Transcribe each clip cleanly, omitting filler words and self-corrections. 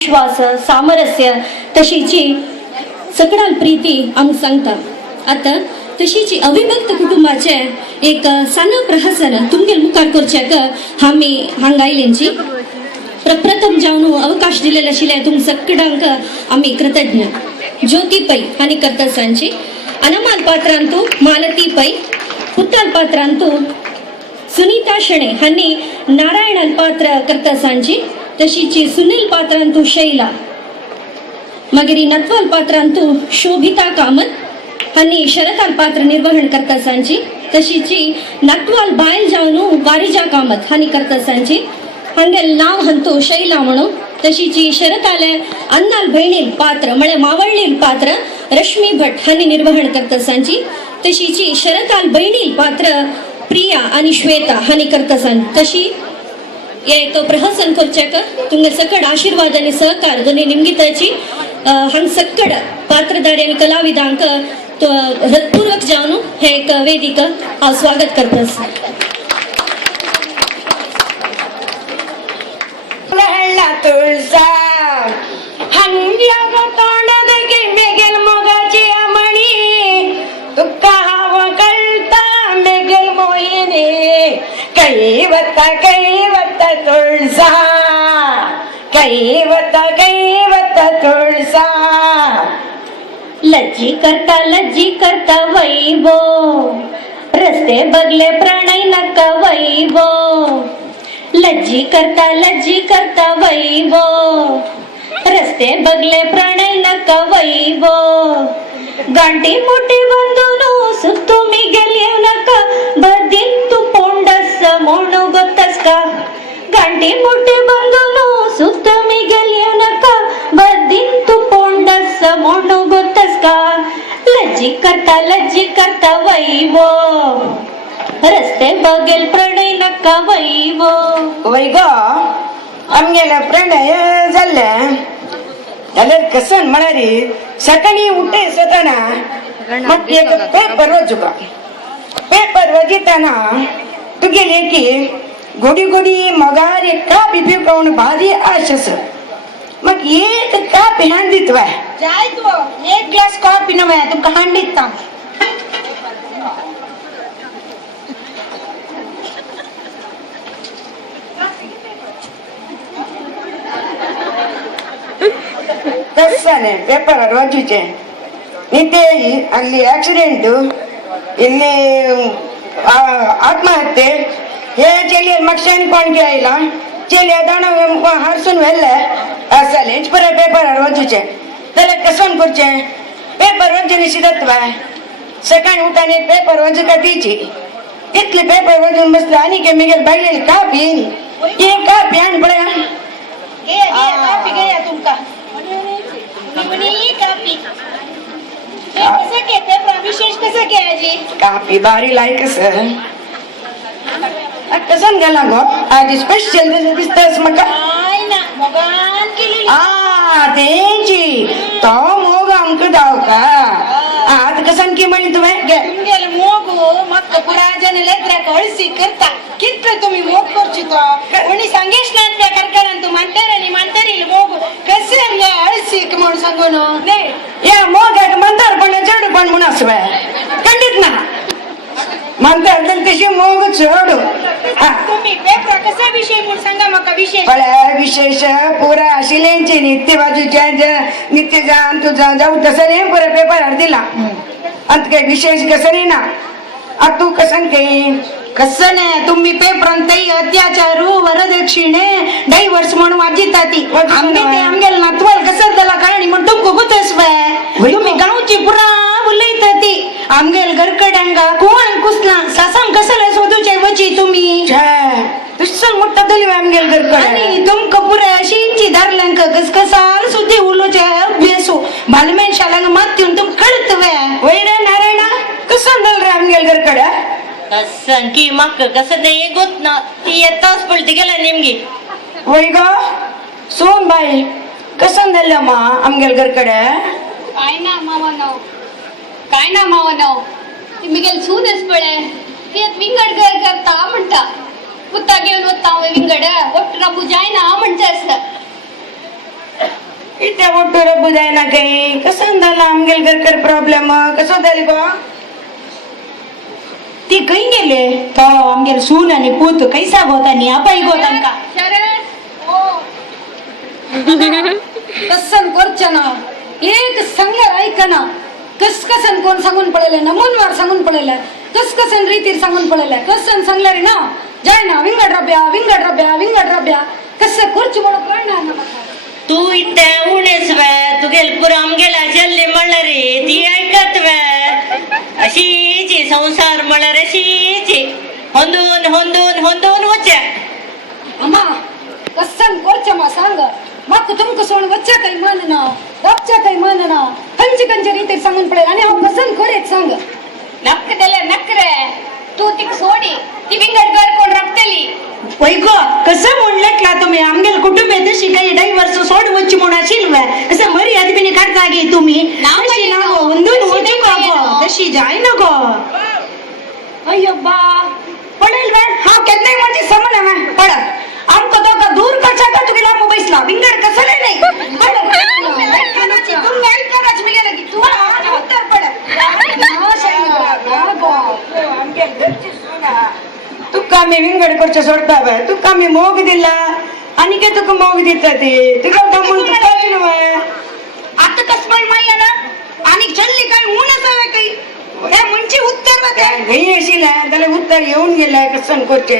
विश्वास सामरस्य तशीची सकडाल प्रीती आमक सांगता. आता तशीची अविभक्त कुटुंबाचे एक सान प्रहसन तुमगेल मुखार करच्याक आमी हांगायलेंची प्रप्रथम जावन अवकाश दिलेला आशिल्ल्या तुम सगळ्यांक आमी कृतज्ञ. ज्योती पै हानी करतसांची, अनमाल पात्रांतू मालती पै, पुत्ताल पात्रांतू सुनीता शणे हानी नारायण पात्र करतसांची, तशीची सुनील पात्रांतू शैला, मागीर नत्वाल पात्रांतू शोभिता कामत हानी शरताल पात्र निर्वहण करतसांची, तशीची नत्वाल बायल जावन वारिजा कामत हानी करतसांची, हांगेल नाव हंतू शैला म्हणून, तशीची शरताले अन्नाल भयणील पात्र म्हळे मावळील पात्र रश्मी भट हानी निर्वहण करतसांची, तशीची शरताल भयणील पात्र प्रिया आणि श्वेता हानी करतसां. तशी एक प्रहसन करच्याक तुमगे सकड आशीर्वाद आणि सहकार दोन्ही निमगिताची हांग सकड पात्रधारी आणि कलाविदांक हृदयपूर्वक जावन हे एक वेदिका हांव स्वागत करतस. तुळसा हंग्याग तोंडदगी मेगेल मोगाची अमणी, तुका हाव कळता मेगेल मोहिनी, कैवत तुळसा, कैवत तुळसा. लज्जी करता वैभो, रस्ते बगले प्रणय नका वैभो. लज्जी करता वैभो, रस्ते बगले प्रणय नका वैभो. गांठी मोठी बंधूनु सुतुमी गेल्यो नका, बदिंतु पोंडस म्हणू गोतस का. गांठी मोठी बंधूनु सुतुमी गेल्यो नका, बदिंतु पोंडस म्हणू गोतस का. लज्जी करता वैभो, रस्ते बगेल प्रणय नका वैभो. वै ग आमगेला प्रणय जाल्ले जाल्यार कसन म्हणारी सकाळी उठे सतना मग एक पेपर वाचुका. पेपर वाचिताना तुगेले की गोडी गोडी मगार एक कापी पिवून भारी आशस. मग एक कापी हांडीत वाय जाय तू एक ग्लास कॉफी न वया तुमका हांडीत ता. ತಸ್ಸಾನೆ ಪೇಪರ್ ವಾಚುಚೆ ನಿಂತೆ ಅಲ್ಲಿ ಆಕ್ಸಿಡೆಂಟ್ ಇಲ್ಲಿ ಆತ್ಮಹತ್ಯೆ हे चलिए मक्षान कोण के आयला चलिए दाणा हारसून व्हेल्ले असाले पर पेपर वाचुचे जाल्यार कसन करचे. पेपर वाचून शिदत बाय सकाळी उठाने एक पेपर वाचुका तीची इतले पेपर वाचून बसले आनी के मेगेल बायलेली काप येईनी एक काप हाण पळय. घे कॉफी घे तुमका कॉफी. कसं घेते विशेष कसं घ्यायची कापी बारी लायक सर कसन गेला गो आज स्पेशल दिसतस म्हाका. काय ना मोगान केलेली तेंची तो मोग आमकां दाव का आत कसन की म्हणी तुवें गे तुमगेले मोग म्हाका पुरा जन लेकराक हळसी करता. कितले तुम्ही मोग करची तो कोणी सांगेश ना त्या कारखान्यात तू मानतार मानतारी मोग कसे हळसी म्हणून सांगू नो या मोगाक मंदारपण चढपण म्हूण आसवे खंडीत ना म्हणतात तशी मोग चढ. तुम्ही पेपर कसा विषय म्हणून सांगा म्हाका विशेष. विशेष पुरा आशिल्यांची नित्य बाजूच्या नित्य जावन तुझा जाऊ तसं नाही पुरा पेपर हाड दिला अंत काही विशेष कसं ना. आता तू कसन काही कसं नाही तुम्ही पेपरांत अत्याचार वरदक्षिणे डायव्हर्स म्हणून वाजिता ती आमगेल नातवाल कसं त्याला कळणी म्हणून तुमको गुतस बाय तुम्ही गावची पुरा उलयता ती आमगेल घरकड्यांगा कोण कुसला सासाम कसले शोधूचे वची तुम्ही तुझं मोठा तली आमगेल घरकड आणि तुमका पुरा शिंची दारल्यांक कसकसार सुद्धी उलोचे अभ्यासू बालमेन शालांग मात येऊन तुम कळत वय रे नारायणा कसं दल रे आमगेल घरकड कसं की मग कसं नाही गोत ना ती येताच पलटी गेला नेमकी. वय ग सोन बाई कसं दल मा आमगेल घरकड काय ना मावनाव तुम्ही गेल सूनच पडे ते विंगड घर करता म्हणता पुत्ता घेऊन वता विंगड ओट्रा बुजाय ना म्हणता असं इथे मोठं रब्बू जाय ना काही कसं झालं आमगेल घर प्रॉब्लेम कसं झाली बा ती काही गेले तो आमगेर सून आणि पूत कैसा गोतानी अपाई गोतान का कसन कोरचना एक संगल्यार ऐकना कसन कोण सांगून पडले नमूनवार सांगून पडले कसन रीतीर सांगून पडले कसन सांगल्यारी ना जाय ना विंगड रब्या कस कोरची म्हणून कळणार ना तू इथे उणेस वे तुगेल पुरा आमगेला जल्ले म्हणलं रे ती ऐकत वे अशीची संसार म्हणलं रे अशीची होंदून वच्या अम्मा कसन कोरचमा सांग मग तुमक सोड वच्चा काही मन ना रबच्या काही मन ना कंची रीतीर सांगून पडेल आणि अहो कसन कोरेत सांग नक्रे तू ती सोडी ती विंगडकर कोण रक्तली वैगो कसं म्हणलेटला तुम्ही आमगेल कुटुंब आहे तशी काही डायव्हर्स सोड वच्ची म्हणून असेल असं मरी आदमीने काढ जागे तुम्ही तशी ना गो हुंदून वचू का गो तशी जाय ना गो अय्यो बा पडेल बा हा केन्नाय माझी समज आहे पड आमको तो का दूर कशा का तुला मोबाईलला विंगड कसं नाही तुम नाही कराच मी गेलं की तू उत्तर पड तुका मी विंगड करचे सोडता बाय तुका मी मोग दिला आणि के तुका मोग दिता ते तुका म्हणून तू पाहिजे ना बाय आता कसं माहिती ना आणि चल्ली काय ऊन असावे काही त्या म्हणची उत्तर व त्या घई अशी ना त्याला उत्तर येऊन गेलाय कसन करचे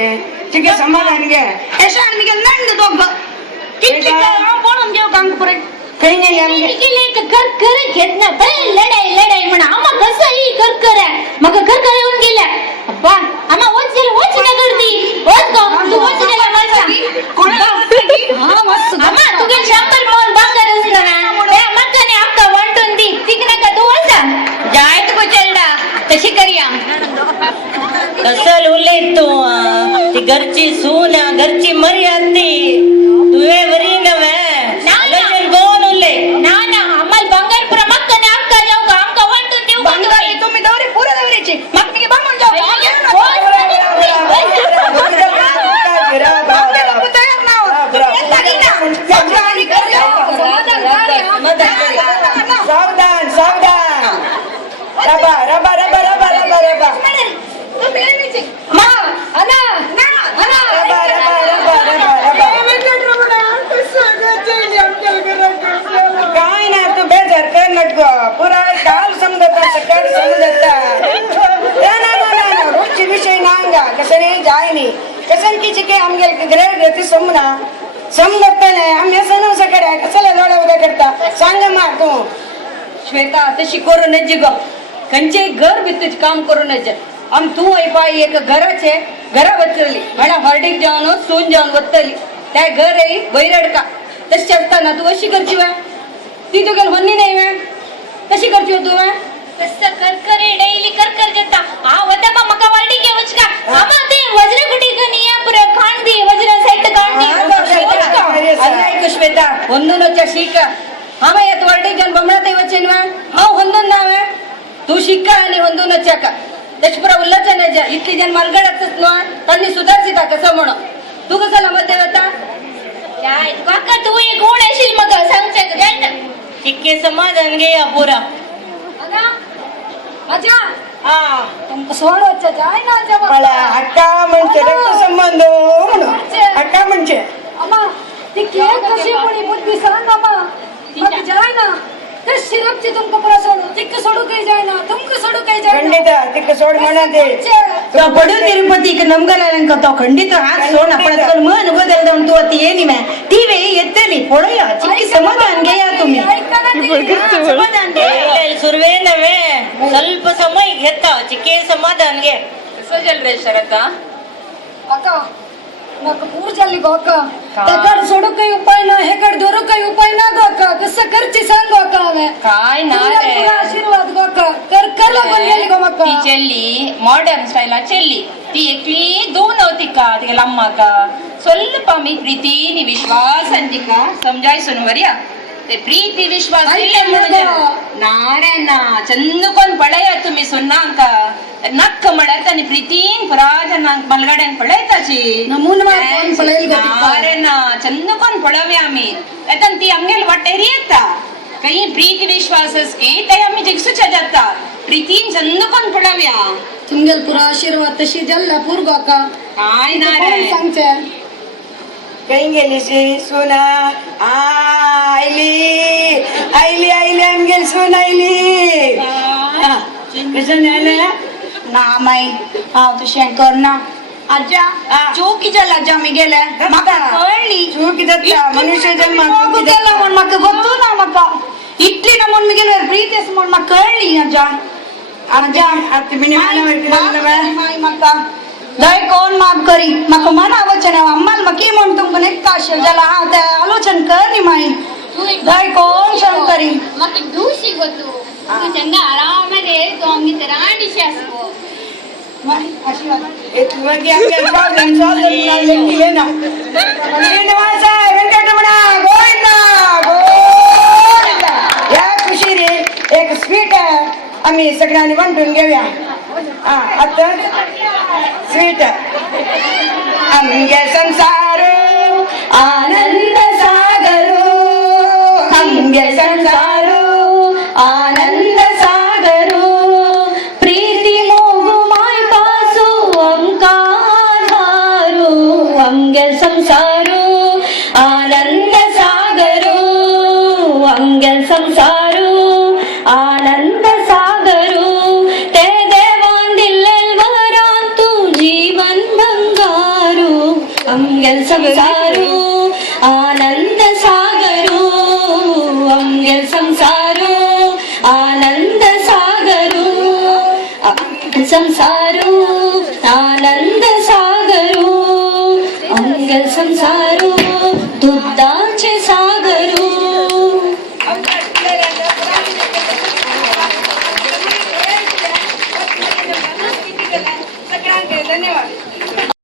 ठीक आहे समाधान घ्या ऐसा मी गेल नंद दोघ किती बोलून घेऊ काम पुरे काही नाही आमगे कर घेत ना पण लढाई म्हणा आम्हा कसंही कर मग कर येऊन गेल्या अप्पा आम्हा वच ना गर्दी वच गो तू वच गेला माझा हा मस्त आम्हा तुगे 100 पाऊन बाकरच ना त्या मकाने अक्का वाटून दी ठीक ना का तू वचा जाय तू चलडा तशी करिया कसल उले तू ती घरची सून घरची मर्यादी तुवे वरी नवे गोन उले ना आम्हाला बंगारपुरा मकाने अक्का जाऊ का आमका वाटून देऊ बंगाली तुम्ही दौरे पुरे दौरेचे मग मी बामण जाऊ तयार ना सावधान रबा काय ना तू बेजार कर नट पुरा काल समजता सकाळ समजता ना रोजची विषय नांगा कसं नाही जाय नाही कसं की चिके आमगे ग्रेड रहती समना समजत नाही आम्ही असं नव्हतं करा कसला जोडा उद्या करता सांग मा तू श्वेता तशी करू नये ग कंचे घर बित्तूच काम करू नये आम तू पाय एक घराचे घरा बसली म्हणा हर्डीक जाऊन सून जाऊन वतली त्या घर आहे बैरडका तशी असताना तू अशी करची वा ती तुगेल होनी नाही वा कशी करची हो तू वा कसं कर डेली कर देता आ वदा बा मका वाडी के वचका आमा ते वज्र कुटी कनिया पुरा खान दी वज्र सहित काढ दी अल्लाह श्वेता ಹೊಂದನೋಚ ಶೀಕ ಆಮ ಎತ್ ವರ್ಡಿ ಜನ್ ಬಮಣತೆ ವಚೆನ್ವಾ ಹಾವ್ ಹೊಂದನ್ ನಾವೆ तू शिका आणि ಹೊಂದನೋಚಕ दशपुरा उल्लचन इतली जन मालगडच नो त्यांनी सुधारसिता कसं म्हण तू कसाला मध्ये होता काय काका तू एक गुण अशील मग सांगते जाय ना चिक्के समाधान घे पुरा अना अजा हा तुमको सोडवचं जाय ना अजा मला हक्का म्हणजे रक्त संबंध म्हणून हक्का म्हणजे अम्मा ती केक कशी पडी बुद्धी सांग अम्मा मग जाय ना ते शिरपची तुमको पुरा सोडू तिक सोडू काही जाय ना तुमको सोडू काही जाय ना खंडित तिक सोड म्हणते तो पडू तिरुपती नमगलांक तो खंडित हात सोड पडत मन बदल दऊन तू अति येणी मॅ ती वे येतली पोळया चिक्की समाधान घ्या तुम्ही समाधान घ्या सुरवे नवे ಸ್ವಲ್ಪ ಸಮಯ घेता चिक्के समाधान घे सजल रे शरता अका నాకు పూర్జల్లి గోక తక్కడ सोडू काही उपाय ना हेकड दोरू काही उपाय ना गोका कसं करची सांग गोका आवे काय ना रे आशीर्वाद गोका कर लागून गेली गो मका ती ಚೆಲ್ಲಿ ಮಾಡರ್ನ್ ಸ್ಟೈಲ್ ಚೆಲ್ಲಿ ती एकली दोन होती का तिका लम्मा का ಸ್ವಲ್ಪ मी प्रीती नि विश्वास अंजिका समजायसून वर्या ते प्रीती विश्वास नारायण चंदकोन पळया तुम्ही सुन्नांक नक्क म्हणत आणि प्रीतीन पुरा जनांक मलगड्यांक पळयताची नमून मार कोण पळेल गो नारायण चंदकोन पळव्या आम्ही त्यातन ती आमगेल वाटेरी येता विश्वासच की ते आम्ही जिगसूच्या जाता प्रीतीन चंद कोण पडाव्या तुमगेल पुरा आशीर्वाद तशी जल्ला पूर्वका काय ना रे सांगचे कहीं गेली शी सोना आईली आईली आईली आमगेल सोन आईली कसं झालं ना माई हांव तशें करना आज्या चूक जल्ला मी गेले म्हाका कळली चूक जाता मनुष्य जन्म मगू गेला म्हण म्हाका गोतू ना म्हाका इतली ना म्हण मी गेल्यार प्रीतीस म्हण म्हाका कळली आज्या आज्या माई म्हाका दय कोण माफ करी म्हाका मना वचन अम्माल म्हाका म्हण तुमकां नेक्का आशिल्लें जाल्यार हांव तें आलोचन करनी माई दय कोण क्षम करी ಮತ್ತೆ ದೂಸಿ ಗೊತ್ತು ಚಂದ ಆರಾಮನೆ ಹೇಳ್ತು ಹಂಗಿತ ರಾಣಿಸಿ ಹಾಸ್ಕೋ माई आशीर्वाद ವೆಂಕಟರಮಣ ಗೋವಿಂದ ಗೋविंद या खुशी रे एक स्वीट आम्ही सगळ्यांनी वांटून घेऊया आता स्वीट आमगे संसार आनंद सागर आमगे संसार आनंद सागर प्रीती मोगु माय पासु अंकाधारू अंगल संसारू आनंद सागरू अंगल संसारू आनंद सागरू ते देवांदिल्लेल्वरा तू जीवन बंगारू अंगल संसारू आनंद सागरू अंगल संसारू आनंद सागरू संसारू आनंद सागरू अंगल संसारू दुधाचे सागरू धन्यवाद